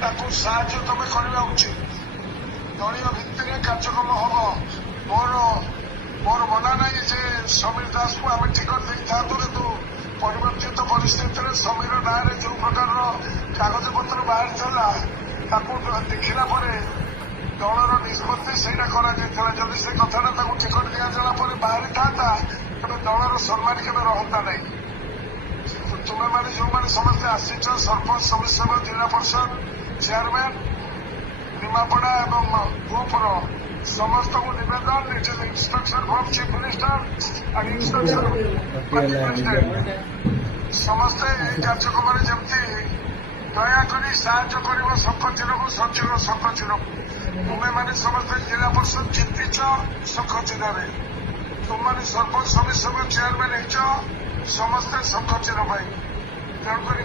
ତାକୁ ସାହାଯ୍ୟ ତମେ କରିବା ଉଚିତ। ଦଳୀୟ ଭିତ୍ତିରେ କାର୍ଯ୍ୟକ୍ରମ ହବ। ମୋର ମନା ନାହିଁ ଯେ ସମୀର ଦାସକୁ ଆମେ ଟିକଟ ଦେଇଥାନ୍ତୁ, କିନ୍ତୁ ପରିବର୍ତ୍ତିତ ପରିସ୍ଥିତିରେ ସମୀର ନାଁରେ ଯୋଉ ପ୍ରକାରର କାଗଜପତ୍ର ବାହାରିଥିଲା ତାକୁ ଦେଖିଲା ପରେ ଦଳର ନିଷ୍ପତ୍ତି ସେଇଟା କରାଯାଇଥିଲା। ଯଦି ସେ କଥାଟା ତାକୁ ଟିକଟ ଦିଆଗଲା ପରେ ବାହାରିଥାନ୍ତା ତେବେ ଦଳର ସମ୍ମାନ କେବେ ରହନ୍ତା ନାହିଁ। ତୁମେମାନେ ଯୋଉମାନେ ସମସ୍ତେ ଆସିଛ, ସରପଞ୍ଚ, ସମିତିସଭ୍ୟ, ଜିଲ୍ଲା ପରିଷଦ ଚେୟାରମ୍ୟାନ, ନିମାପଡ଼ା ଏବଂ ଗ୍ରୁପର ସମସ୍ତଙ୍କୁ ନିବେଦନ, instruction from chief minister and instruction president ସମସ୍ତେ ଏହି କାର୍ଯ୍ୟକ୍ରମରେ ଯେମିତି ଦୟାକରି ସାହାଯ୍ୟ କରିବ। ଶଙ୍ଖଚିହ୍ନକୁ ସଚିବ ଶଙ୍ଖଚିହ୍ନକୁ ତୁମେମାନେ ସମସ୍ତେ ଜିଲ୍ଲା ପରିଷଦ ଜିତିଛ ଶଙ୍ଖଚିହ୍ନରେ, ତୁମମାନେ ସରପଞ୍ଚ, ସମିତିସଭ୍ୟ, ଚେୟାରମ୍ୟାନ ହେଇଛ ସମସ୍ତେ ଶଙ୍ଖଚିହ୍ନ ପାଇଁ। ତେଣୁକରି